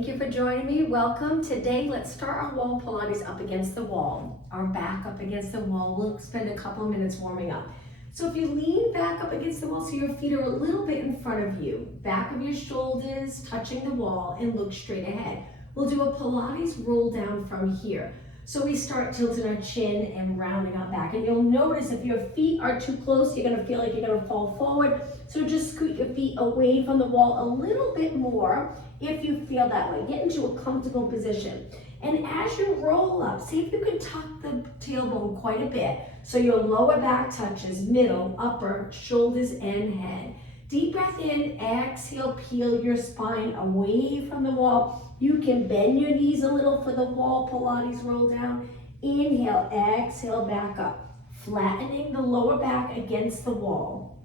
Thank you for joining me. Welcome. Today, let's start our wall Pilates up against the wall. Our back up against the wall. We'll spend a couple of minutes warming up. So if you lean back up against the wall so your feet are a little bit in front of you, back of your shoulders touching the wall, and look straight ahead. We'll do a Pilates roll down from here. So we start tilting our chin and rounding out back. And you'll notice if your feet are too close, you're gonna feel like you're gonna fall forward. So just scoot your feet away from the wall a little bit more if you feel that way. Get into a comfortable position. And as you roll up, see if you can tuck the tailbone quite a bit so your lower back touches middle, upper, shoulders, and head. Deep breath in, exhale, peel your spine away from the wall. You can bend your knees a little for the wall Pilates roll down. Inhale, exhale, back up. Flattening the lower back against the wall.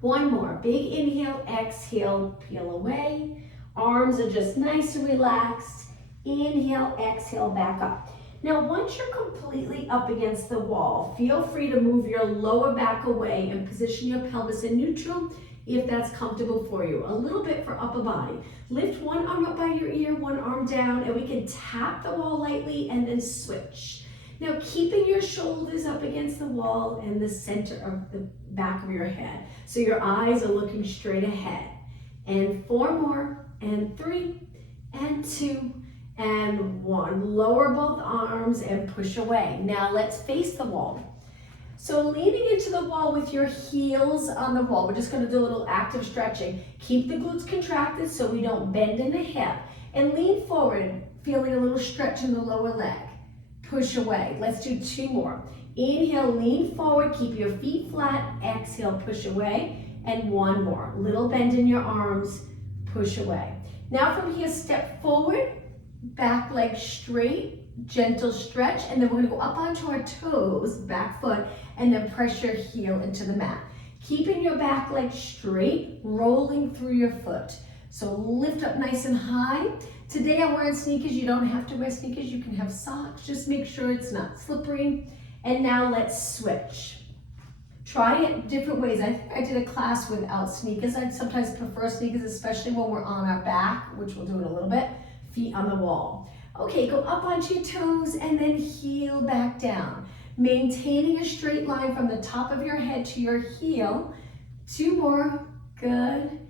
One more, big inhale, exhale, peel away. Arms are just nice and relaxed. Inhale, exhale, back up. Now, once you're completely up against the wall, feel free to move your lower back away and position your pelvis in neutral if that's comfortable for you. A little bit for upper body. Lift one arm up by your ear, one arm down, and we can tap the wall lightly and then switch. Now, keeping your shoulders up against the wall and the center of the back of your head. So your eyes are looking straight ahead. And 4 more, and 3, and 2, and 1. Lower both arms and push away. Now let's face the wall. So leaning into the wall with your heels on the wall, we're just gonna do a little active stretching. Keep the glutes contracted so we don't bend in the hip. And lean forward, feeling a little stretch in the lower leg. Push away. Let's do 2 more. Inhale, lean forward, keep your feet flat. Exhale, push away. And 1 more. Little bend in your arms, push away. Now from here, step forward, back leg straight, gentle stretch, and then we're gonna go up onto our toes, back foot, and then press your heel into the mat. Keeping your back leg straight, rolling through your foot. So lift up nice and high. Today I'm wearing sneakers. You don't have to wear sneakers. You can have socks. Just make sure it's not slippery. And now let's switch. Try it different ways. I did a class without sneakers. I sometimes prefer sneakers, especially when we're on our back, which we'll do in a little bit. Feet on the wall. Okay, go up onto your toes and then heel back down. Maintaining a straight line from the top of your head to your heel. 2 more, good,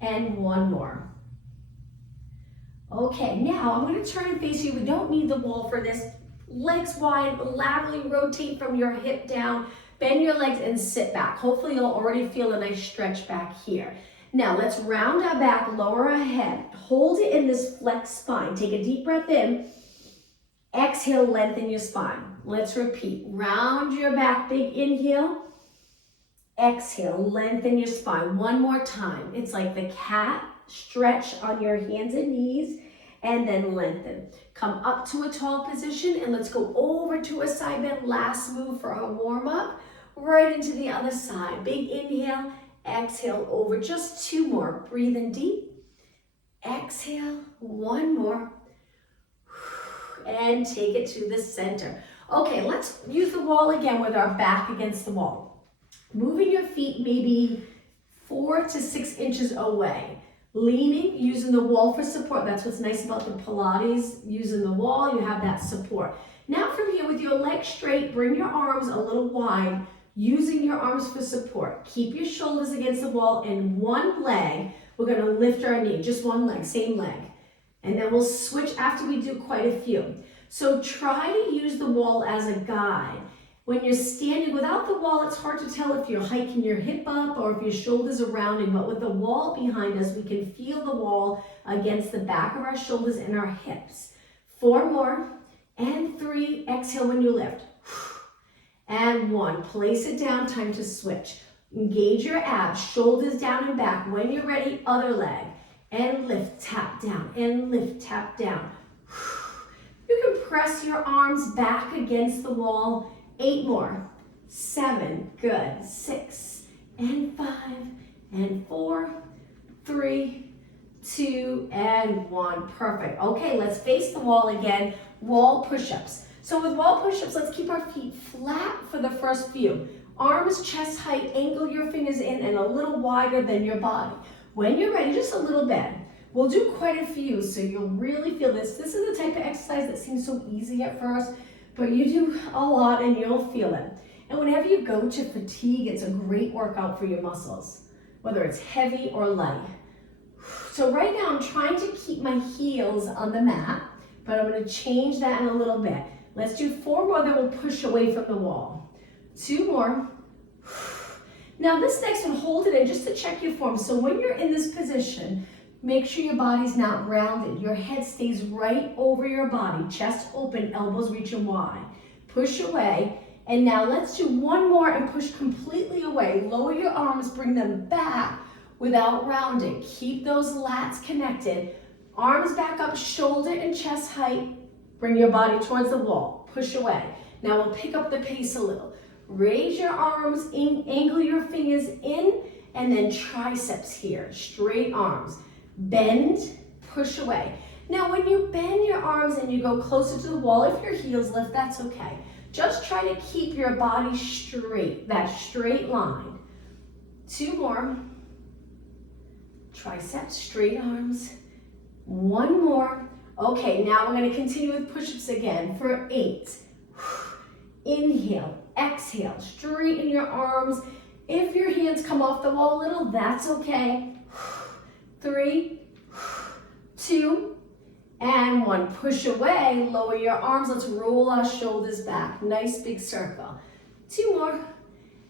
and 1 more. Okay, now I'm gonna turn and face you. We don't need the wall for this. Legs wide, laterally rotate from your hip down. Bend your legs and sit back. Hopefully you'll already feel a nice stretch back here. Now let's round our back, lower our head. Hold it in this flexed spine. Take a deep breath in. Exhale, lengthen your spine. Let's repeat. Round your back, big inhale. Exhale, lengthen your spine. 1 more time. It's like the cat. Stretch on your hands and knees and then lengthen. Come up to a tall position and let's go over to a side bend. Last move for our warm up. Right into the other side. Big inhale. Exhale over. Just 2 more. Breathe in deep. Exhale. 1 more. And take it to the center. Okay, let's use the wall again with our back against the wall. Moving your feet maybe 4 to 6 inches away. Leaning, using the wall for support. That's what's nice about the Pilates. Using the wall, you have that support. Now from here, with your legs straight, bring your arms a little wide, using your arms for support. Keep your shoulders against the wall, and 1 leg, we're gonna lift our knee, just 1 leg, same leg. And then we'll switch after we do quite a few. So try to use the wall as a guide. When you're standing without the wall, it's hard to tell if you're hiking your hip up or if your shoulders are rounding, but with the wall behind us, we can feel the wall against the back of our shoulders and our hips. 4 more, and 3, exhale when you lift. And 1, place it down, time to switch. Engage your abs, shoulders down and back. When you're ready, other leg. And lift, tap down, and lift, tap down. You can press your arms back against the wall. 8 more, 7, good, 6, and 5, and 4, 3, 2, and 1, perfect. Okay, let's face the wall again, wall push-ups. So with wall push-ups, let's keep our feet flat for the first few. Arms chest height, angle your fingers in and a little wider than your body. When you're ready, just a little bend. We'll do quite a few, so you'll really feel this. This is the type of exercise that seems so easy at first, but you do a lot and you'll feel it. And whenever you go to fatigue, it's a great workout for your muscles, whether it's heavy or light. So right now I'm trying to keep my heels on the mat, but I'm gonna change that in a little bit. Let's do 4 more, then we'll push away from the wall. 2 more. Now this next one, hold it in just to check your form. So when you're in this position, make sure your body's not rounded. Your head stays right over your body, chest open, elbows reaching wide. Push away, and now let's do 1 more and push completely away. Lower your arms, bring them back without rounding. Keep those lats connected. Arms back up, shoulder and chest height. Bring your body towards the wall, push away. Now we'll pick up the pace a little. Raise your arms, angle your fingers in, and then triceps here, straight arms. Bend, push away. Now when you bend your arms and you go closer to the wall, if your heels lift, that's okay. Just try to keep your body straight, that straight line. 2 more. Triceps, straight arms. 1 more. Okay, now we're gonna continue with push-ups again for 8. Inhale, exhale, straighten your arms. If your hands come off the wall a little, that's okay. 3, 2, and 1. Push away, lower your arms. Let's roll our shoulders back. Nice big circle. 2 more,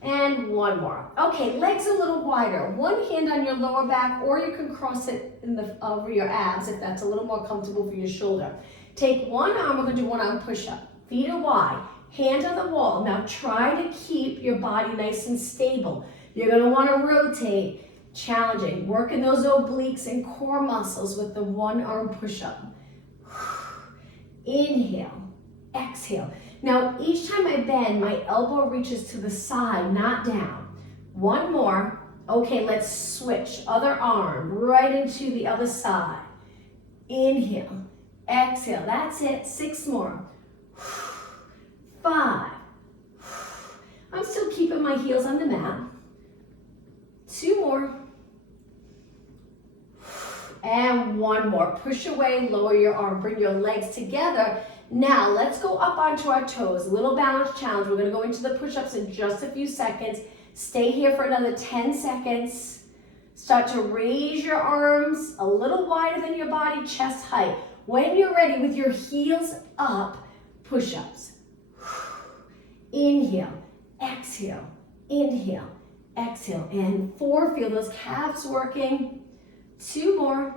and 1 more. Okay, legs a little wider. 1 hand on your lower back, or you can cross it over your abs if that's a little more comfortable for your shoulder. Take 1 arm, we're gonna do 1 arm push-up. Feet are wide, hand on the wall. Now try to keep your body nice and stable. You're gonna wanna rotate. Challenging, working those obliques and core muscles with the 1 arm push-up. Inhale, exhale. Now each time I bend, my elbow reaches to the side, not down. 1 more. Okay, let's switch. Other arm, right into the other side. Inhale, exhale, that's it. 6 more. 5. I'm still keeping my heels on the mat. 2 more. And 1 more. Push away, lower your arm, bring your legs together. Now let's go up onto our toes. Little balance challenge. We're gonna go into the push-ups in just a few seconds. Stay here for another 10 seconds. Start to raise your arms a little wider than your body, chest height. When you're ready with your heels up, push-ups. Inhale, exhale, inhale, exhale. And 4, feel those calves working. 2 more,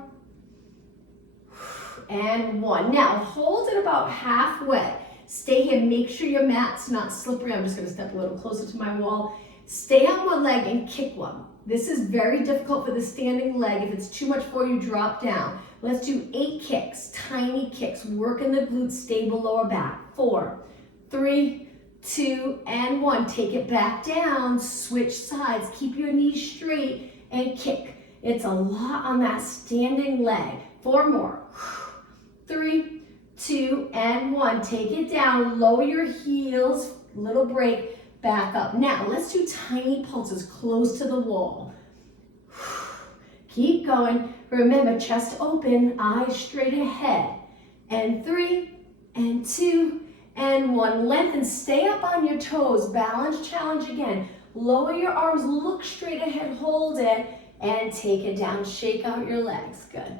and 1. Now hold it about halfway. Stay here, make sure your mat's not slippery. I'm just gonna step a little closer to my wall. Stay on 1 leg and kick 1. This is very difficult for the standing leg. If it's too much for you, drop down. Let's do 8 kicks, tiny kicks, working the glutes, stable lower back. 4, 3, 2, and 1. Take it back down, switch sides, keep your knees straight, and kick. It's a lot on that standing leg. 4 more. 3, 2, and 1. Take it down, lower your heels, little break, back up. Now, let's do tiny pulses close to the wall. Keep going. Remember, chest open, eyes straight ahead. And 3, and 2, and 1. Lengthen, stay up on your toes. Balance challenge again. Lower your arms, look straight ahead, hold it, and take it down. Shake out your legs. Good.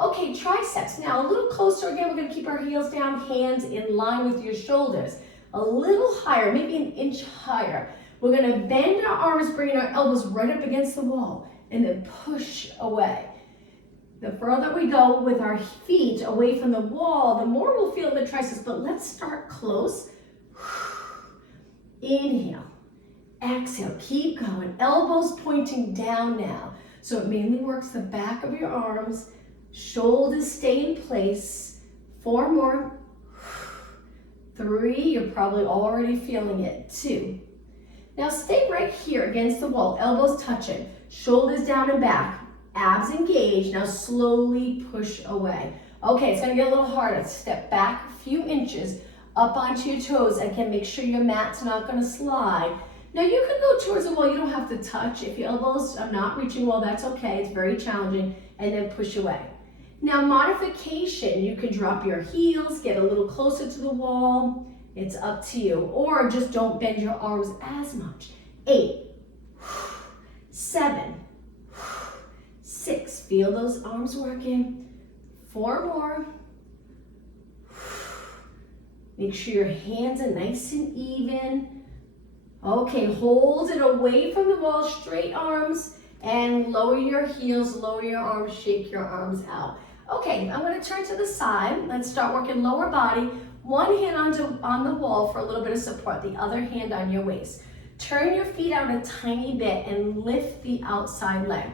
Okay, triceps. Now a little closer again. We're going to keep our heels down, hands in line with your shoulders. A little higher, maybe an inch higher. We're going to bend our arms, bringing our elbows right up against the wall, and then push away. The further we go with our feet away from the wall, the more we'll feel the triceps. But let's start close. Inhale. Exhale, keep going. Elbows pointing down now. So it mainly works the back of your arms. Shoulders stay in place. 4 more. 3, you're probably already feeling it. 2. Now stay right here against the wall, elbows touching. Shoulders down and back. Abs engaged. Now slowly push away. Okay, it's gonna get a little harder. Step back a few inches, up onto your toes. Again, make sure your mat's not gonna slide. Now you can go towards the wall, you don't have to touch. If your elbows are not reaching well, that's okay. It's very challenging. And then push away. Now modification, you can drop your heels, get a little closer to the wall. It's up to you. Or just don't bend your arms as much. 8, 7, 6. Feel those arms working. 4 more. Make sure your hands are nice and even. Okay, hold it away from the wall, straight arms, and lower your heels, lower your arms, shake your arms out. Okay, I'm going to turn to the side. Let's start working lower body. One hand on the wall for a little bit of support, the other hand on your waist. Turn your feet out a tiny bit and lift the outside leg.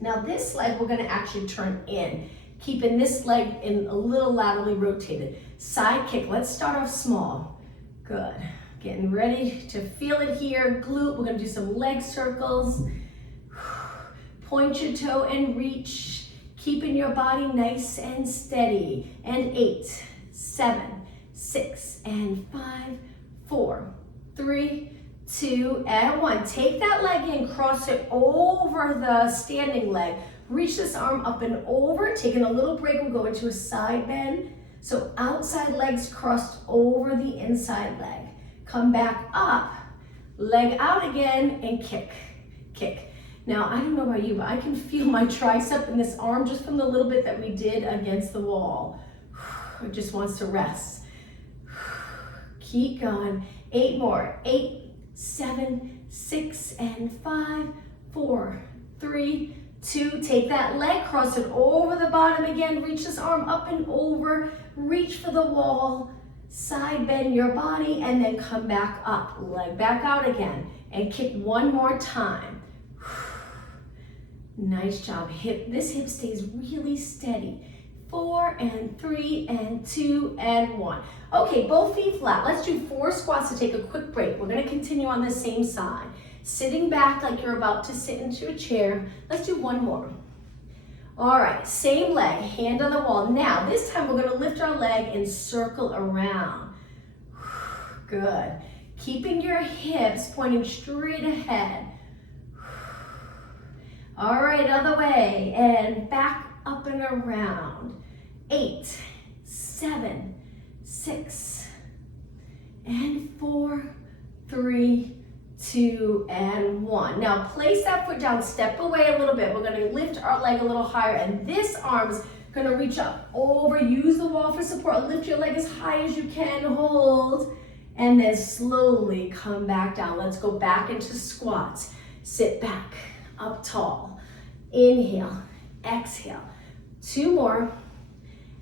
Now this leg we're going to actually turn in, keeping this leg in a little laterally rotated. Side kick, let's start off small. Good, getting ready to feel it here. Glute, we're going to do some leg circles. Point your toe and reach, keeping your body nice and steady. And 8, 7, 6, and 5, 4, 3, 2, and 1. Take that leg in, cross it over the standing leg. Reach this arm up and over. Taking a little break, we'll go into a side bend. So outside legs crossed over the inside leg. Come back up, leg out again, and kick, kick. Now, I don't know about you, but I can feel my tricep in this arm just from the little bit that we did against the wall. It just wants to rest. Keep going. 8 more. 8, 7, 6, and 5, 4, 3, 2. Take that leg, cross it over the bottom again. Reach this arm up and over. Reach for the wall. Side bend your body and then come back up. Leg back out again and kick one more time. Nice job. This hip stays really steady. 4 and 3 and 2 and 1. Okay, both feet flat. Let's do 4 squats to take a quick break. We're going to continue on the same side. Sitting back like you're about to sit into a chair. Let's do 1 more. All right, same leg, hand on the wall. Now, this time we're going to lift our leg and circle around. Good. Keeping your hips pointing straight ahead. All right, other way, and back up and around. 8, 7, 6, and 4, 3, 2, and 1. Now place that foot down, step away a little bit. We're going to lift our leg a little higher, and this arm's going to reach up over. Use the wall for support. Lift your leg as high as you can. Hold, and then slowly come back down. Let's go back into squats. Sit back, up tall. Inhale, exhale. 2 more.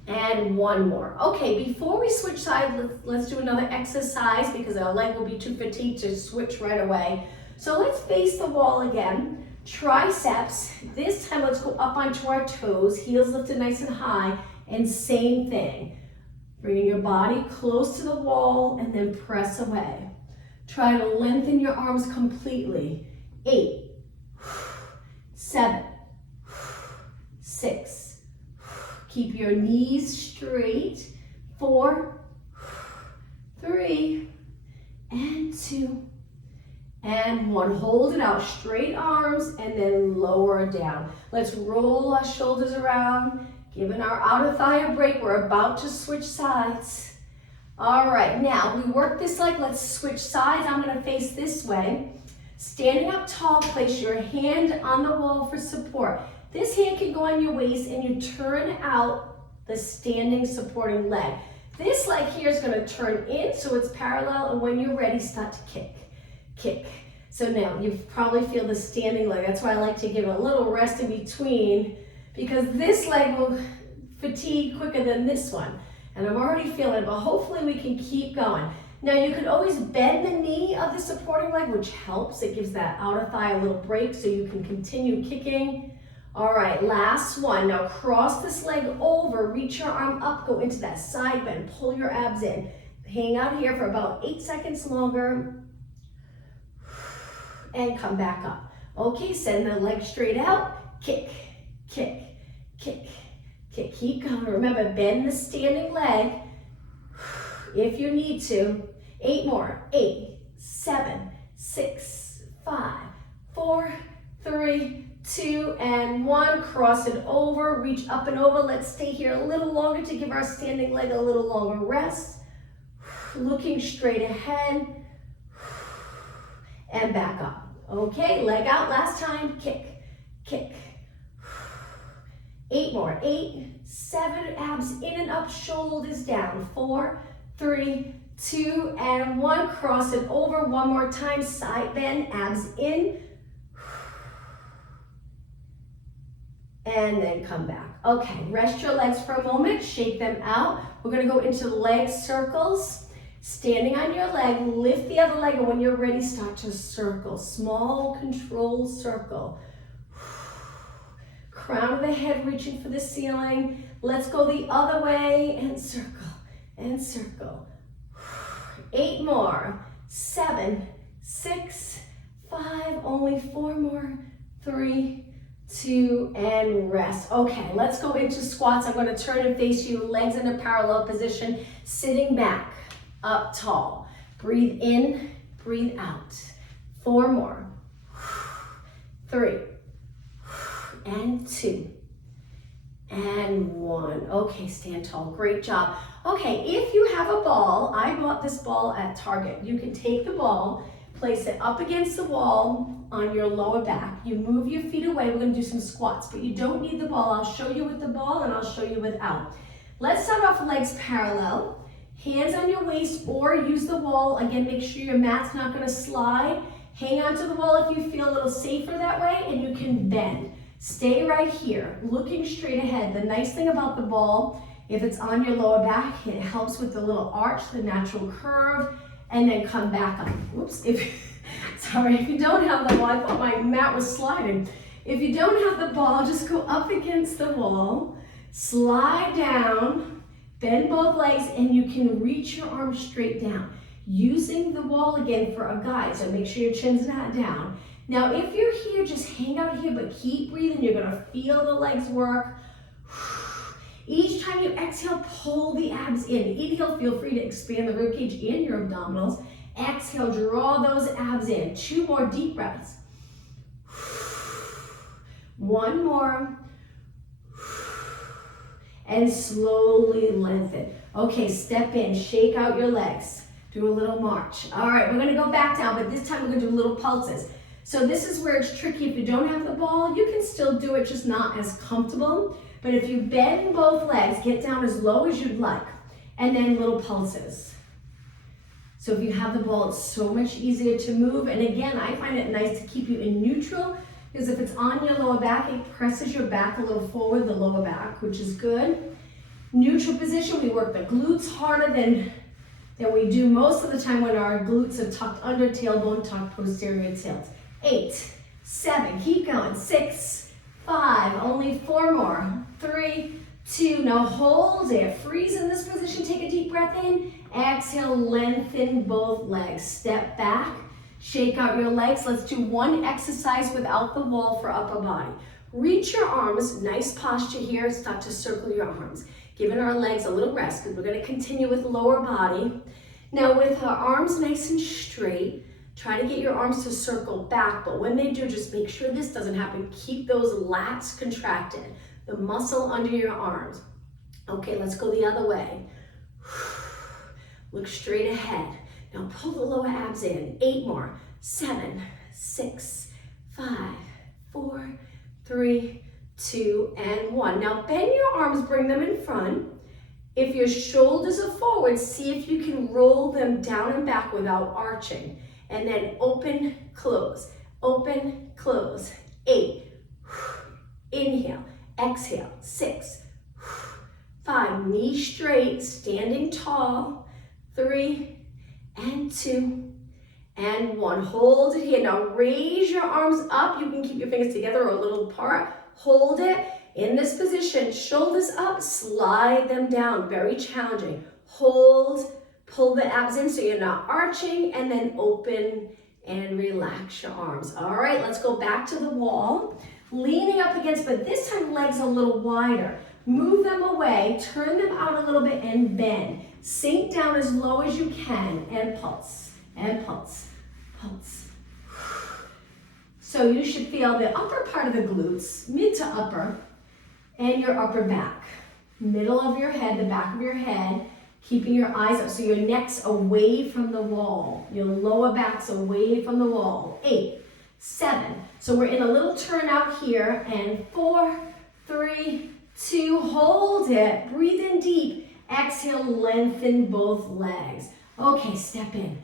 And 1 more. Okay, before we switch sides, let's do another exercise because our leg will be too fatigued to switch right away. So let's face the wall again. Triceps. This time let's go up onto our toes, heels lifted nice and high, and same thing. Bringing your body close to the wall and then press away. Try to lengthen your arms completely. 8, 7, 6, keep your knees straight. 4, 3, and 2, and 1. Hold it out, straight arms, and then lower down. Let's roll our shoulders around, giving our outer thigh a break. We're about to switch sides. All right, now we work this leg. Let's switch sides. I'm gonna face this way. Standing up tall, place your hand on the wall for support. This hand can go on your waist and you turn out the standing supporting leg. This leg here is going to turn in so it's parallel, and when you're ready, start to kick, kick. So now you probably feel the standing leg. That's why I like to give a little rest in between, because this leg will fatigue quicker than this one. And I'm already feeling it, but hopefully we can keep going. Now you can always bend the knee of the supporting leg, which helps. It gives that outer thigh a little break so you can continue kicking. All right, last one. Now cross this leg over, reach your arm up, go into that side bend, pull your abs in. Hang out here for about 8 seconds longer and come back up. Okay, send the leg straight out, kick, kick, kick, kick. Keep going. Remember, bend the standing leg if you need to. 8 more. 8, 7, 6, 5, 4, 3, 2, and 1. Cross it over, reach up and over. Let's stay here a little longer to give our standing leg a little longer rest. Looking straight ahead, and back up. Okay, leg out, last time, kick, kick. 8 more, 8, 7, abs in and up, shoulders down. 4, 3, 2, and 1. Cross it over, one more time, side bend, abs in. And then come back. Okay, rest your legs for a moment, shake them out. We're gonna go into leg circles. Standing on your leg, lift the other leg, and when you're ready, start to circle. Small, controlled circle. Crown of the head reaching for the ceiling. Let's go the other way and circle, and circle. 8 more, 7, 6, 5, only 4 more, 3, 2, and rest. Okay, let's go into squats. I'm gonna turn and face you, legs in a parallel position, sitting back, up tall. Breathe in, breathe out. 4 more, 3, and 2, and 1. Okay, stand tall, great job. Okay, if you have a ball, I bought this ball at Target. You can take the ball, place it up against the wall on your lower back. You move your feet away. We're gonna do some squats, but you don't need the ball. I'll show you with the ball and I'll show you without. Let's start off legs parallel. Hands on your waist or use the wall. Again, make sure your mat's not gonna slide. Hang on to the wall if you feel a little safer that way, and you can bend. Stay right here, looking straight ahead. The nice thing about the ball, if it's on your lower back, it helps with the little arch, the natural curve, and then come back up. Whoops, sorry, if you don't have the ball, I thought my mat was sliding. If you don't have the ball, just go up against the wall, slide down, bend both legs, and you can reach your arms straight down. Using the wall again for a guide, so make sure your chin's not down. Now, if you're here, just hang out here, but keep breathing. You're gonna feel the legs work. Each time you exhale, pull the abs in. Inhale, feel free to expand the ribcage and your abdominals. Exhale, draw those abs in. 2 more deep breaths. 1 more. And slowly lengthen. Okay, step in, shake out your legs. Do a little march. All right, we're gonna go back down, but this time we're gonna do little pulses. So this is where it's tricky. If you don't have the ball, you can still do it, just not as comfortable. But if you bend both legs, get down as low as you'd like, and then little pulses. So if you have the ball, it's so much easier to move. And again, I find it nice to keep you in neutral, because if it's on your lower back, it presses your back a little forward, the lower back, which is good. Neutral position, we work the glutes harder than we do most of the time when our glutes are tucked under, tailbone tucked, posterior tilt. 8, 7, keep going. 6, 5, only 4 more. 3, 2, now hold it. Freeze in this position, take a deep breath in. Exhale, lengthen both legs. Step back, shake out your legs. Let's do one exercise without the wall for upper body. Reach your arms, nice posture here. Start to circle your arms. Giving our legs a little rest because we're gonna continue with lower body. Now with our arms nice and straight, try to get your arms to circle back, but when they do, just make sure this doesn't happen. Keep those lats contracted, the muscle under your arms. Okay, let's go the other way. Look straight ahead. Now pull the lower abs in. 8 more. 7, 6, 5, 4, 3, 2, and 1. Now bend your arms, bring them in front. If your shoulders are forward, see if you can roll them down and back without arching. And then open, close, open, close. 8, inhale, exhale. 6, 5, knees straight, standing tall. 3, and 2, and 1. Hold it here. Now raise your arms up. You can keep your fingers together or a little apart. Hold it in this position. Shoulders up, slide them down. Very challenging. Hold, pull the abs in so you're not arching, and then open and relax your arms. All right, let's go back to the wall. Leaning up against, but this time legs a little wider. Move them away, turn them out a little bit and bend. Sink down as low as you can and pulse, pulse. So you should feel the upper part of the glutes, mid to upper, and your upper back. Middle of your head, the back of your head, keeping your eyes up so your neck's away from the wall. Your lower back's away from the wall. 8, 7. So we're in a little turnout here, and 4, 3, 2, hold it. Breathe in deep. Exhale, lengthen both legs. Okay, step in.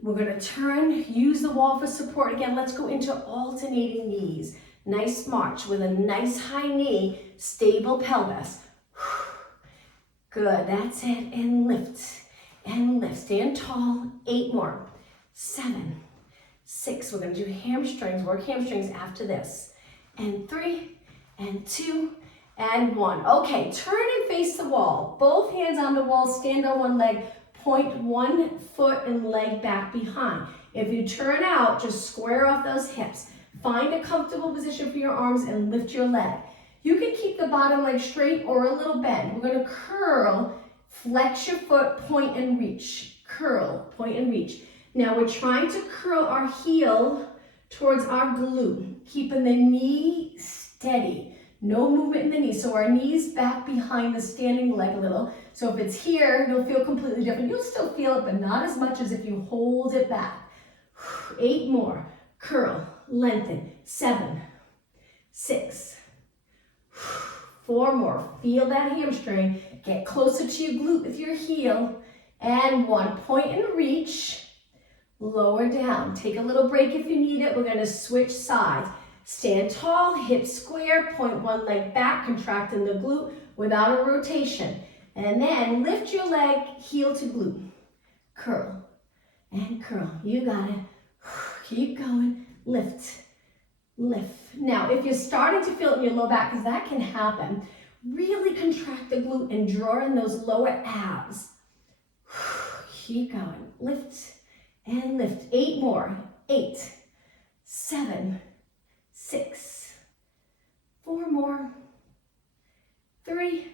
We're gonna turn, use the wall for support. Again, let's go into alternating knees. Nice march with a nice high knee, stable pelvis. Good, that's it, and lift, and lift. Stand tall, 8 more. 7, 6, we're gonna do hamstrings, work hamstrings after this. And 3, and 2, and 1. Okay, turn and face the wall. Both hands on the wall, stand on one leg, point one foot and leg back behind. If you turn out, just square off those hips. Find a comfortable position for your arms and lift your leg. You can keep the bottom leg straight or a little bend. We're gonna curl, flex your foot, point and reach. Curl, point and reach. Now we're trying to curl our heel towards our glute, keeping the knee steady. No movement in the knee, so our knees back behind the standing leg a little. So if it's here, you'll feel completely different. You'll still feel it, but not as much as if you hold it back. 8 more. Curl, lengthen. 7, 6, 4 more. Feel that hamstring. Get closer to your glute with your heel. And 1. Point and reach. Lower down. Take a little break if you need it. We're going to switch sides. Stand tall, hips square, point one leg back, contracting the glute without a rotation. And then lift your leg, heel to glute. Curl and curl. You got it. Keep going. Lift, lift. Now, if you're starting to feel it in your low back, because that can happen, really contract the glute and draw in those lower abs. Keep going. Lift and lift. 8 more. 8, 7, 6, 4 more. 3,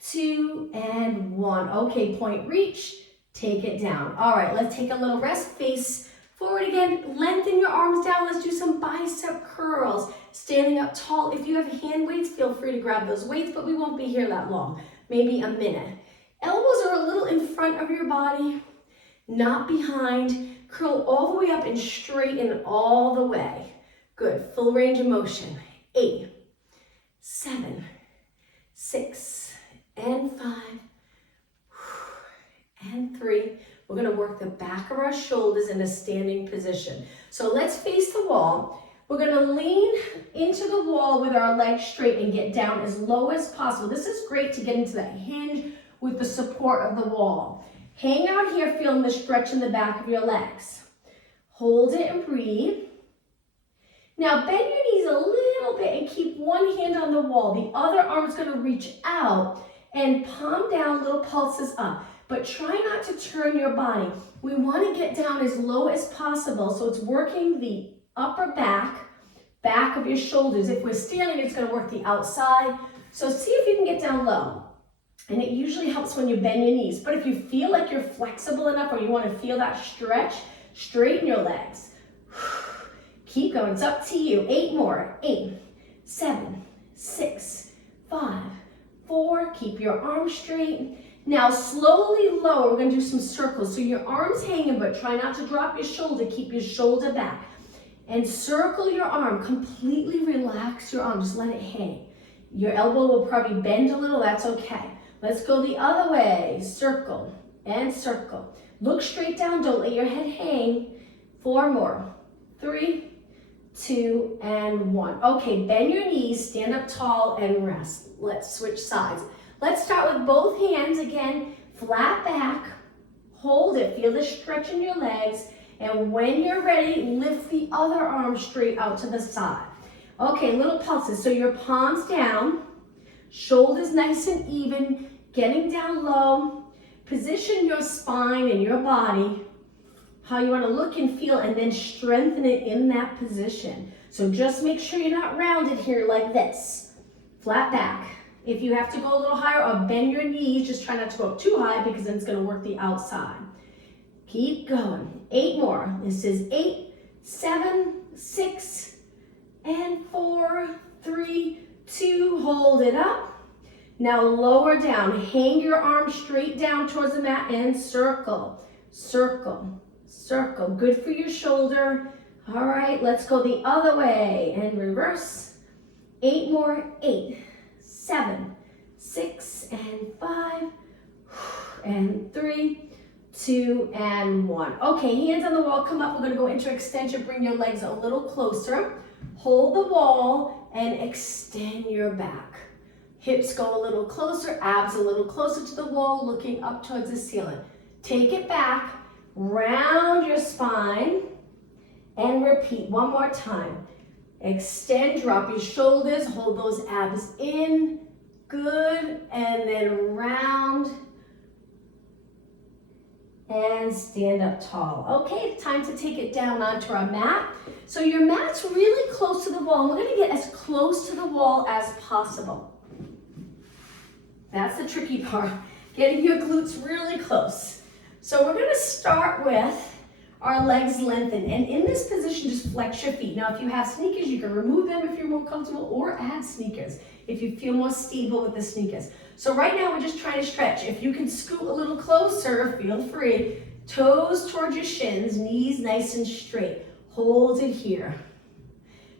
2, and 1. Okay, point, reach, take it down. All right, let's take a little rest. Face forward again. Lengthen your arms down. Let's do some bicep curls. Standing up tall. If you have hand weights, feel free to grab those weights, but we won't be here that long. Maybe a minute. Elbows are a little in front of your body, not behind. Curl all the way up and straighten all the way. Good, full range of motion. 8, 7, 6, and 5, and 3. We're gonna work the back of our shoulders in a standing position. So let's face the wall. We're gonna lean into the wall with our legs straight and get down as low as possible. This is great to get into that hinge with the support of the wall. Hang out here, feeling the stretch in the back of your legs. Hold it and breathe. Now bend your knees a little bit and keep one hand on the wall. The other arm's gonna reach out and palm down, little pulses up. But try not to turn your body. We wanna get down as low as possible, so it's working the upper back of your shoulders. If we're standing, it's gonna work the outside. So see if you can get down low. And it usually helps when you bend your knees. But if you feel like you're flexible enough or you wanna feel that stretch, straighten your legs. Keep going, it's up to you. 8 more. 8, 7, 6, 5, 4. Keep your arms straight. Now slowly lower, we're gonna do some circles. So your arm's hanging, but try not to drop your shoulder. Keep your shoulder back. And circle your arm, completely relax your arm, just let it hang. Your elbow will probably bend a little, that's okay. Let's go the other way. Circle and circle. Look straight down, don't let your head hang. 4 more. 3, 2, and 1. Okay, bend your knees, stand up tall and rest. Let's switch sides. Let's start with both hands again, flat back. Hold it, feel the stretch in your legs. And when you're ready, lift the other arm straight out to the side. Okay, little pulses. So your palms down, shoulders nice and even, getting down low. Position your spine and your body, how you want to look and feel, and then strengthen it in that position. So just make sure you're not rounded here like this. Flat back. If you have to go a little higher or bend your knees, just try not to go up too high because then it's going to work the outside. Keep going. 8 more. This is 8, 7, 6, and 4, 3, 2, hold it up. Now lower down, hang your arms straight down towards the mat and circle, circle, circle. Good for your shoulder. All right, let's go the other way and reverse. 8 more, 8, 7, 6, and 5, and 3, 2, and 1. Okay, hands on the wall, come up. We're gonna go into extension. Bring your legs a little closer. Hold the wall and extend your back. Hips go a little closer, abs a little closer to the wall, looking up towards the ceiling. Take it back, round your spine, and repeat one more time. Extend, drop your shoulders, hold those abs in, good, and then round, and stand up tall. Okay, time to take it down onto our mat. So your mat's really close to the wall. We're gonna get as close to the wall as possible. That's the tricky part, getting your glutes really close. So we're gonna start with our legs lengthened. And in this position, just flex your feet. Now, if you have sneakers, you can remove them if you're more comfortable, or add sneakers if you feel more stable with the sneakers. So right now, we're just trying to stretch. If you can scoot a little closer, feel free. Toes towards your shins, knees nice and straight. Hold it here.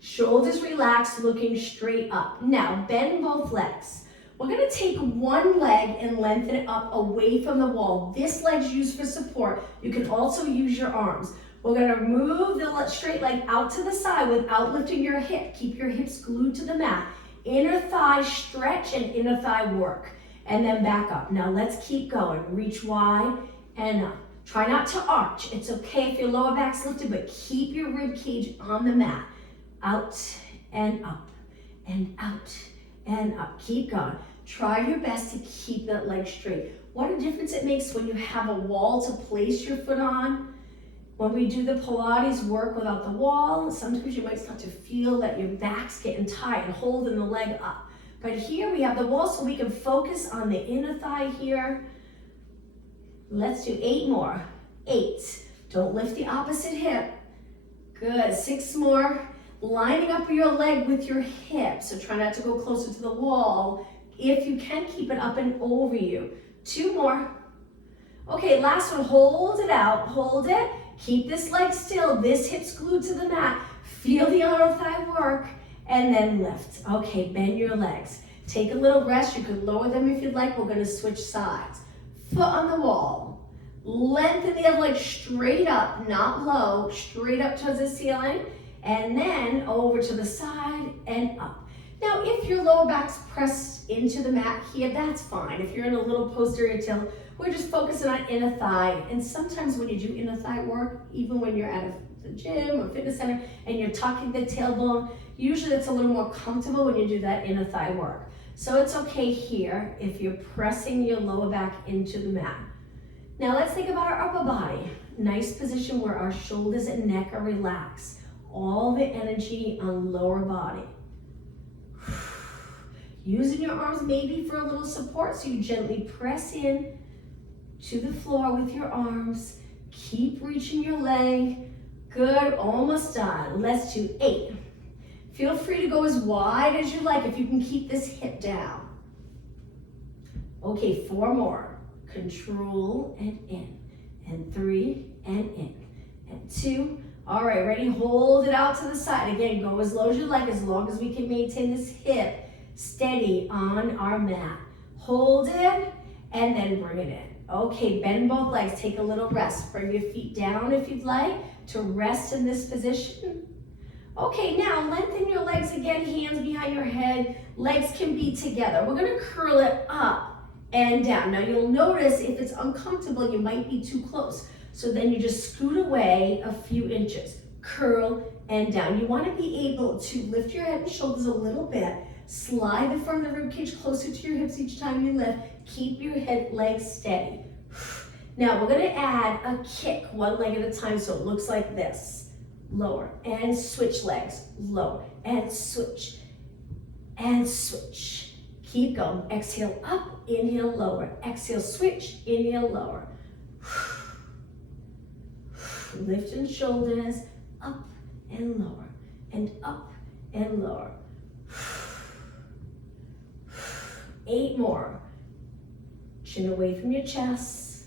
Shoulders relaxed, looking straight up. Now, bend both legs. We're gonna take one leg and lengthen it up away from the wall. This leg's used for support. You can also use your arms. We're gonna move the straight leg out to the side without lifting your hip. Keep your hips glued to the mat. Inner thigh stretch and inner thigh work. And then back up. Now let's keep going. Reach wide and up. Try not to arch. It's okay if your lower back's lifted, but keep your rib cage on the mat. Out and up and out and up. Keep going. Try your best to keep that leg straight. What a difference it makes when you have a wall to place your foot on. When we do the Pilates work without the wall, sometimes you might start to feel that your back's getting tight and holding the leg up. But here we have the wall so we can focus on the inner thigh here. Let's do 8 more. 8. Don't lift the opposite hip. Good. 6 more. Lining up your leg with your hip. So try not to go closer to the wall. If you can, keep it up and over you. 2 more. Okay, last one. Hold it out. Hold it. Keep this leg still. This hip's glued to the mat. Feel the outer thigh work. And then lift. Okay, bend your legs. Take a little rest. You could lower them if you'd like. We're going to switch sides. Foot on the wall. Lengthen the other leg straight up, not low. Straight up towards the ceiling. And then over to the side and up. Now, if your lower back's pressed into the mat here, that's fine. If you're in a little posterior tilt, we're just focusing on inner thigh. And sometimes when you do inner thigh work, even when you're at the gym or fitness center and you're tucking the tailbone, usually it's a little more comfortable when you do that inner thigh work. So it's okay here if you're pressing your lower back into the mat. Now let's think about our upper body. Nice position where our shoulders and neck are relaxed. All the energy on lower body. Using your arms maybe for a little support, so you gently press in to the floor with your arms. Keep reaching your leg. Good, almost done. Let's do 8. Feel free to go as wide as you like if you can keep this hip down. Okay, 4 more. Control and in. And 3 and in. And 2. All right, ready? Hold it out to the side. Again, go as low as you like, as long as we can maintain this hip steady on our mat. Hold it, and then bring it in. Okay, bend both legs. Take a little rest. Bring your feet down if you'd like to rest in this position. Okay, now lengthen your legs again, hands behind your head. Legs can be together. We're gonna curl it up and down. Now you'll notice if it's uncomfortable, you might be too close. So then you just scoot away a few inches, curl and down. You want to be able to lift your head and shoulders a little bit, slide the front of the ribcage closer to your hips each time you lift. Keep your legs steady. Now we're going to add a kick, one leg at a time, so it looks like this. Lower and switch legs, lower and switch and switch. Keep going. Exhale up, inhale lower. Exhale, switch, inhale lower. Lifting shoulders up and lower, and up and lower. 8 more. Chin away from your chest.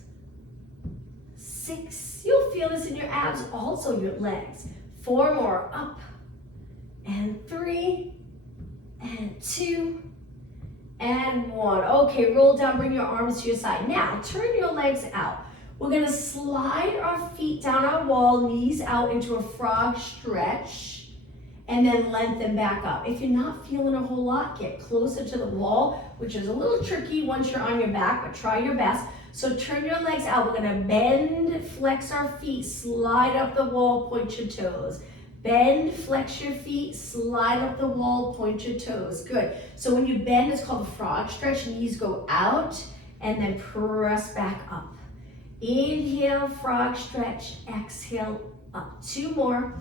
6. You'll feel this in your abs, also your legs. 4 more. Up and 3 and 2 and 1. Okay, roll down, bring your arms to your side. Now, turn your legs out. We're gonna slide our feet down our wall, knees out into a frog stretch, and then lengthen back up. If you're not feeling a whole lot, get closer to the wall, which is a little tricky once you're on your back, but try your best. So turn your legs out. We're gonna bend, flex our feet, slide up the wall, point your toes. Bend, flex your feet, slide up the wall, point your toes. Good. So when you bend, it's called a frog stretch. Knees go out and then press back up. Inhale, frog stretch, exhale, up. 2 more.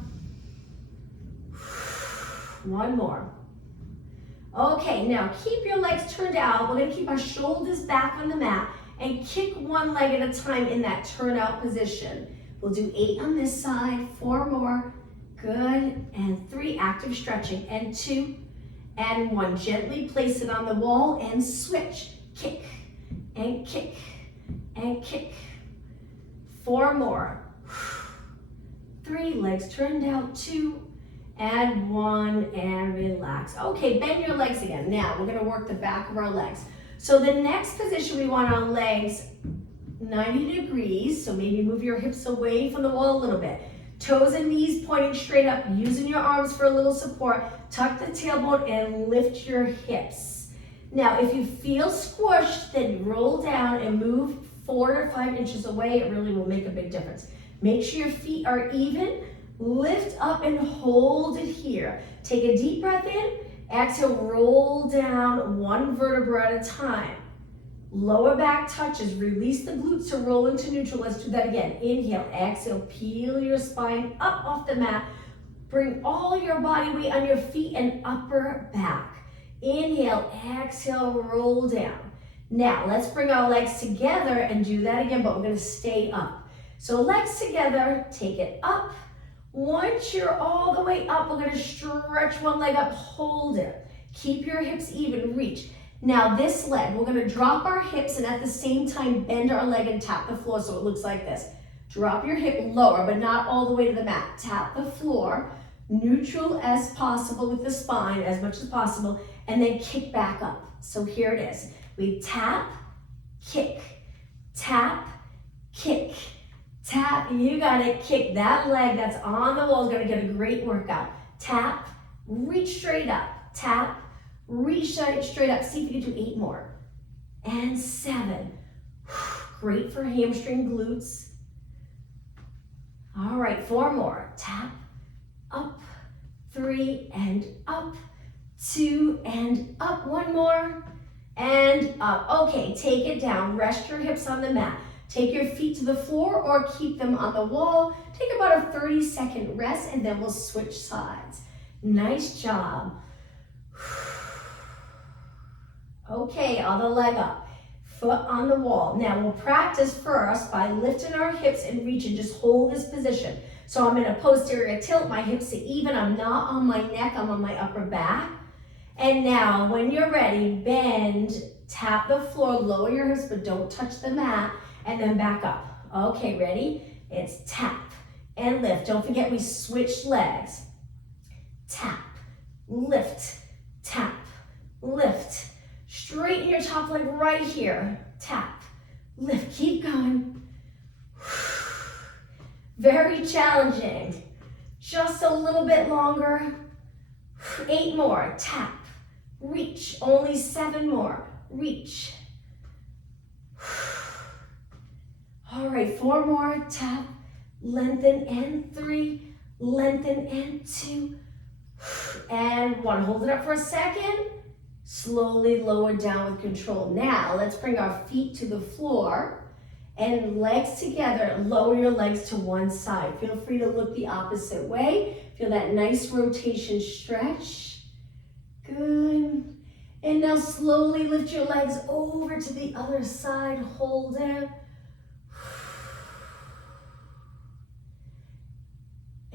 1 more. Okay, now keep your legs turned out. We're gonna keep our shoulders back on the mat and kick one leg at a time in that turnout position. We'll do 8 on this side, 4 more. Good, and 3, active stretching, and 2, and 1. Gently place it on the wall and switch. Kick, and kick, and kick. 4 more. 3, legs turned out, 2, and 1, and relax. Okay, bend your legs again. Now, we're gonna work the back of our legs. So the next position, we want our legs 90 degrees, so maybe move your hips away from the wall a little bit. Toes and knees pointing straight up, using your arms for a little support. Tuck the tailbone and lift your hips. Now, if you feel squished, then roll down and move 4 to 5 inches away. It really will make a big difference. Make sure your feet are even. Lift up and hold it here. Take a deep breath in. Exhale, roll down 1 vertebra at a time. Lower back touches, release the glutes to roll into neutral. Let's do that again. Inhale, exhale, peel your spine up off the mat. Bring all your body weight on your feet and upper back. Inhale, exhale, roll down. Now, let's bring our legs together and do that again, but we're gonna stay up. So legs together, take it up. Once you're all the way up, we're gonna stretch one leg up, hold it. Keep your hips even, reach. Now this leg, we're gonna drop our hips and at the same time bend our leg and tap the floor so it looks like this. Drop your hip lower, but not all the way to the mat. Tap the floor, neutral as possible with the spine, as much as possible, and then kick back up. So here it is. We tap, kick, tap, kick, tap. You gotta kick that leg that's on the wall is gonna get a great workout. Tap, reach straight up, tap, reach straight up. See if you can do 8 more. And 7. Great for hamstring glutes. All right, 4 more. Tap, up, 3, and up, 2, and up. 1 more, and up. Okay, take it down. Rest your hips on the mat. Take your feet to the floor or keep them on the wall. Take about a 30-second rest, and then we'll switch sides. Nice job. Okay, other leg up, foot on the wall. Now we'll practice first by lifting our hips and reaching. Just hold this position. So I'm in a posterior tilt, my hips are even. I'm not on my neck, I'm on my upper back. And now when you're ready, bend, tap the floor, lower your hips, but don't touch the mat, and then back up. Okay, ready? It's tap and lift. Don't forget we switched legs. Tap, lift, tap, lift. Straighten your top leg right here. Tap, lift, keep going. Very challenging. Just a little bit longer. 8 more, tap, reach. Only 7 more, reach. All right, 4 more, tap, lengthen, and 3, lengthen, and 2, and 1. Hold it up for a second. Slowly lower down with control. Now, let's bring our feet to the floor and legs together. Lower your legs to one side. Feel free to look the opposite way. Feel that nice rotation stretch. Good. And now slowly lift your legs over to the other side. Hold it.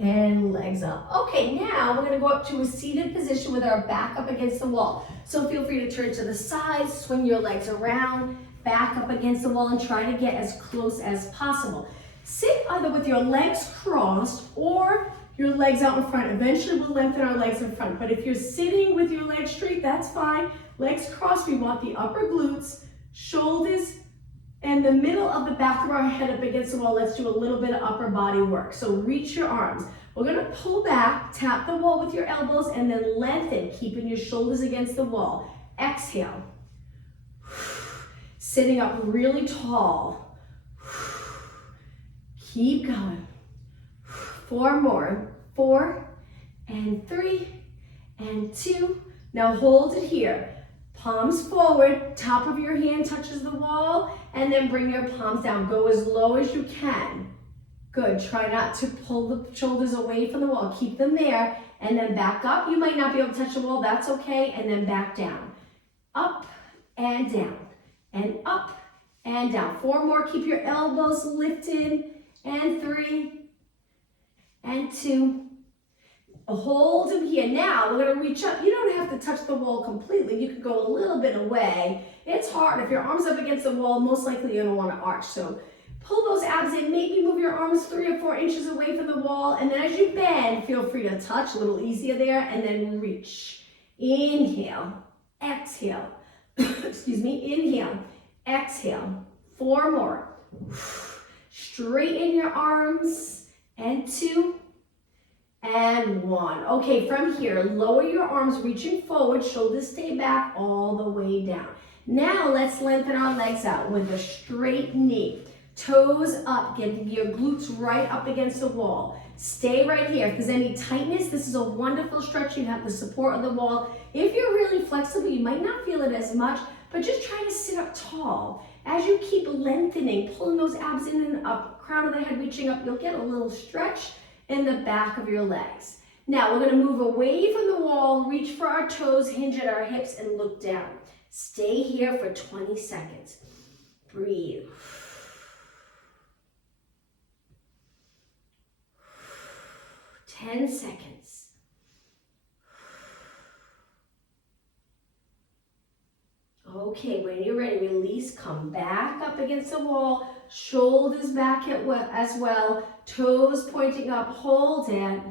and legs up. Okay, now we're gonna go up to a seated position with our back up against the wall. So feel free to turn to the side, swing your legs around, back up against the wall, and try to get as close as possible. Sit either with your legs crossed or your legs out in front. Eventually we'll lengthen our legs in front, but if you're sitting with your legs straight, that's fine. Legs crossed, we want the upper glutes, shoulders, and the middle of the back of our head up against the wall. Let's do a little bit of upper body work. So reach your arms. We're gonna pull back, tap the wall with your elbows, and then lengthen, keeping your shoulders against the wall. Exhale. Sitting up really tall. Keep going. 4 more. 4 and 3 and 2. Now hold it here. Palms forward, top of your hand touches the wall, and then bring your palms down. Go as low as you can. Good, try not to pull the shoulders away from the wall. Keep them there, and then back up. You might not be able to touch the wall, that's okay, and then back down. Up and down, and up and down. 4 more, keep your elbows lifted, and 3 and 2. Hold them here. Now we're going to reach up. You don't have to touch the wall completely. You can go a little bit away. It's hard. If your arm's up against the wall, most likely you're going to want to arch. So pull those abs in. Maybe move your arms 3 or 4 inches away from the wall. And then as you bend, feel free to touch. A little easier there. And then reach. Inhale. Exhale. Excuse me. Inhale. Exhale. 4 more. Straighten your arms. And 2. And 1. Okay, from here, lower your arms, reaching forward, shoulders stay back all the way down. Now let's lengthen our legs out with a straight knee. Toes up, get your glutes right up against the wall. Stay right here. If there's any tightness, this is a wonderful stretch. You have the support of the wall. If you're really flexible, you might not feel it as much, but just try to sit up tall. As you keep lengthening, pulling those abs in and up, crown of the head reaching up, you'll get a little stretch in the back of your legs. Now we're going to move away from the wall, reach for our toes, hinge at our hips, and look down. Stay here for 20 seconds. Breathe. Ten seconds. Okay, when you're ready, release, come back up against the wall, shoulders back as well, toes pointing up, hold it,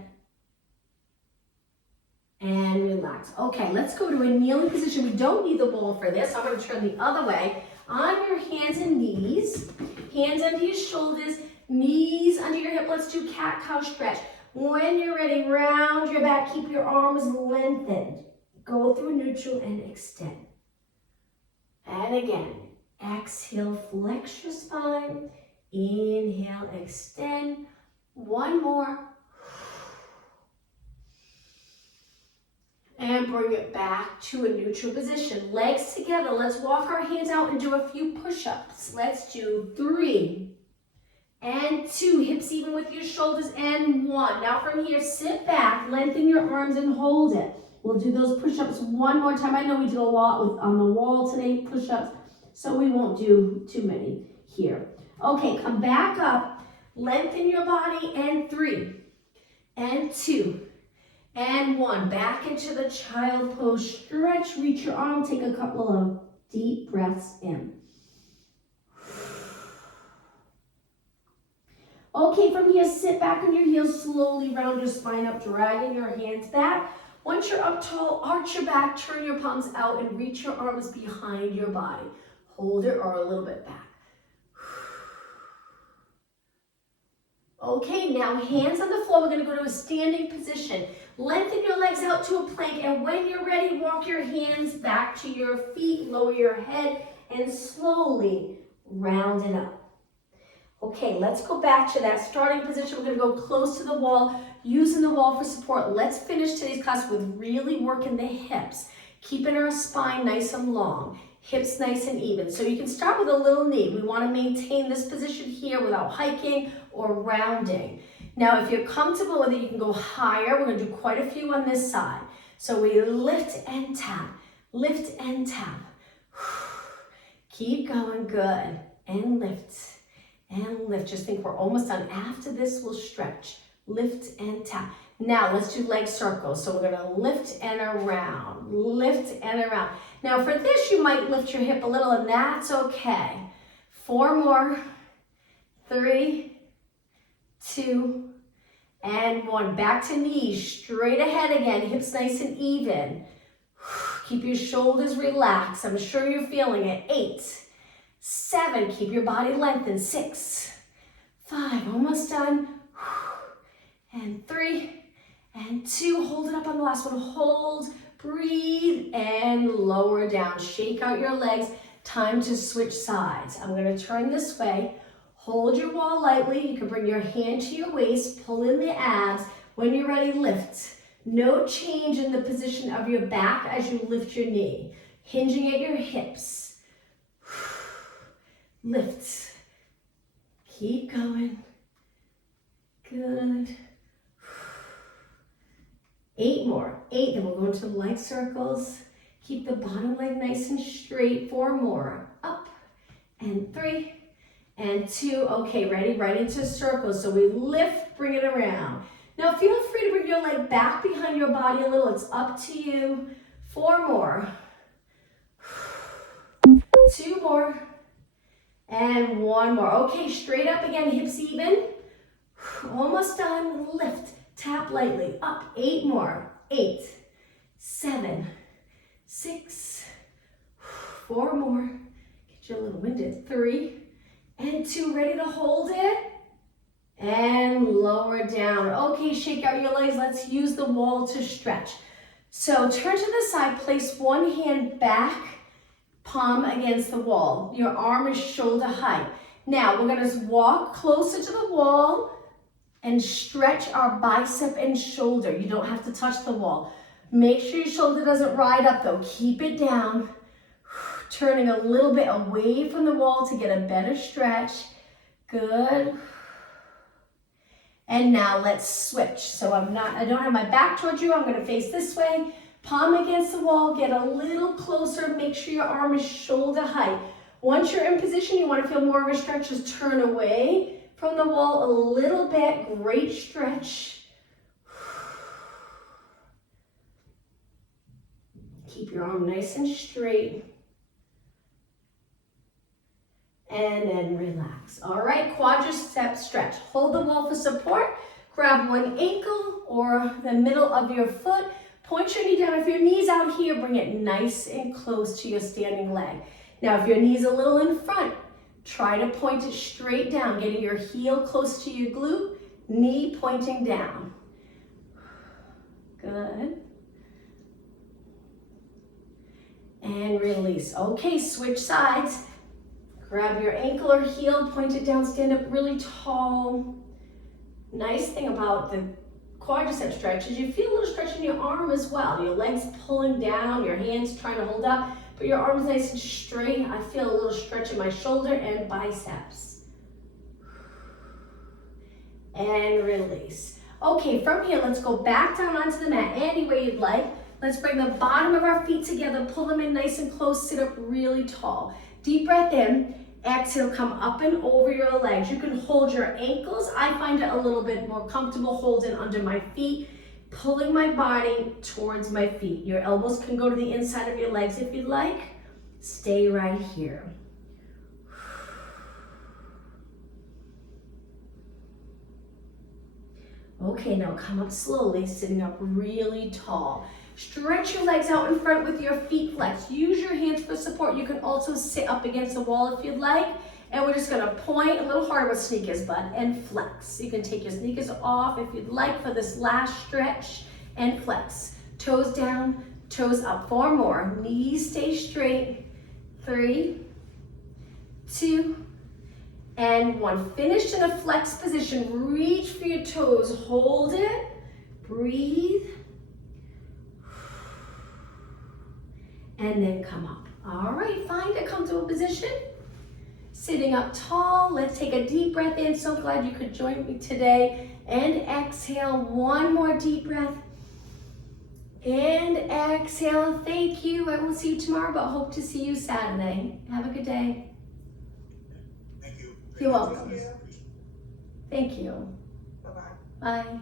and relax. Okay, let's go to a kneeling position. We don't need the wall for this. I'm going to turn the other way. On your hands and knees, hands under your shoulders, knees under your hip. Let's do cat-cow stretch. When you're ready, round your back, keep your arms lengthened. Go through neutral and extend. And again, exhale, flex your spine. Inhale, extend. 1 more. And bring it back to a neutral position. Legs together. Let's walk our hands out and do a few push-ups. Let's do 3 and 2. Hips even with your shoulders, and 1. Now from here, sit back, lengthen your arms and hold it. We'll do those push-ups 1 more time. I know we did a lot on the wall today, push-ups, so we won't do too many here. Okay, come back up, lengthen your body, and 3 and 2 and 1. Back into the child pose. Stretch, reach your arm, take a couple of deep breaths in. Okay, from here, sit back on your heels, slowly round your spine up, dragging your hands back. Once you're up tall, arch your back, turn your palms out, and reach your arms behind your body. Hold it or a little bit back. Okay, now hands on the floor. We're going to go to a standing position. Lengthen your legs out to a plank, and when you're ready, walk your hands back to your feet, lower your head, and slowly round it up. Okay, let's go back to that starting position. We're going to go close to the wall, using the wall for support. Let's finish today's class with really working the hips, keeping our spine nice and long, hips nice and even. So you can start with a little knee. We want to maintain this position here without hiking or rounding. Now, if you're comfortable with it, you can go higher. We're going to do quite a few on this side. So we lift and tap, lift and tap. Keep going, good, and lift. And lift. Just think we're almost done. After this, we'll stretch. lift and tap. Now let's do leg circles. So we're gonna lift and around, lift and around. Now for this, you might lift your hip a little and that's okay. 4 more, 3, 2, and 1. Back to knees, straight ahead again, hips nice and even. Keep your shoulders relaxed. I'm sure you're feeling it. 8, 7, keep your body lengthened. 6, 5, almost done. And 3, and 2, hold it up on the last one. Hold, breathe, and lower down. Shake out your legs. Time to switch sides. I'm gonna turn this way. Hold your wall lightly. You can bring your hand to your waist, pull in the abs. When you're ready, lift. No change in the position of your back as you lift your knee. Hinging at your hips. Lift. Keep going. Good. 8 more. 8, then we'll go into leg circles. Keep the bottom leg nice and straight. 4 more. Up. And 3. And 2. Okay, ready? Right into circles. So we lift, bring it around. Now feel free to bring your leg back behind your body a little. It's up to you. 4 more. 2 more. And 1 more. Okay, straight up again, hips even. Almost done. Lift. Tap lightly. Up. 8 more. 8, 7, 6, 4 more. Get you a little winded. 3 and 2. Ready to hold it. And lower down. Okay, shake out your legs. Let's use the wall to stretch. So turn to the side. Place one hand back, palm against the wall. Your arm is shoulder height. Now we're going to walk closer to the wall and stretch our bicep and shoulder. You don't have to touch the wall. Make sure your shoulder doesn't ride up though. Keep it down. Turning a little bit away from the wall to get a better stretch. Good. And now let's switch. So I don't have my back towards you. I'm going to face this way. Palm against the wall. Get a little closer. Make sure your arm is shoulder height. Once you're in position, you want to feel more of a stretch. Just turn away from the wall a little bit. Great stretch. Keep your arm nice and straight. And then relax. All right, quadricep stretch. Hold the wall for support. Grab one ankle or the middle of your foot. Point your knee down. If your knee's out here, bring it nice and close to your standing leg. Now, if your knee's a little in front, try to point it straight down, getting your heel close to your glute, knee pointing down. Good. And release. Okay, switch sides. Grab your ankle or heel, point it down, stand up really tall. Nice thing about the quadricep stretch is you feel a little stretch in your arm as well. Your legs pulling down, your hands trying to hold up, but your arm is nice and straight. I feel a little stretch in my shoulder and biceps. And release. Okay, from here, let's go back down onto the mat any way you'd like. Let's bring the bottom of our feet together, pull them in nice and close, sit up really tall. Deep breath in, exhale, come up and over your legs. You can hold your ankles. I find it a little bit more comfortable holding under my feet, pulling my body towards my feet. Your elbows can go to the inside of your legs if you'd like. Stay right here. Okay, now come up slowly, sitting up really tall. Stretch your legs out in front with your feet flexed. Use your hands for support. You can also sit up against the wall if you'd like. And we're just gonna point a little harder with sneakers, bud, and flex. You can take your sneakers off if you'd like for this last stretch and flex. Toes down, toes up. 4 more. Knees stay straight. 3, 2, and 1. Finish in a flex position. Reach for your toes. Hold it. Breathe. And then come up. All right, find a comfortable position. Sitting up tall, let's take a deep breath in. So glad you could join me today. And exhale, 1 more deep breath. And exhale, thank you. I won't see you tomorrow, but hope to see you Saturday. Have a good day. Thank you. You're welcome. Thank you. Bye-bye. Bye.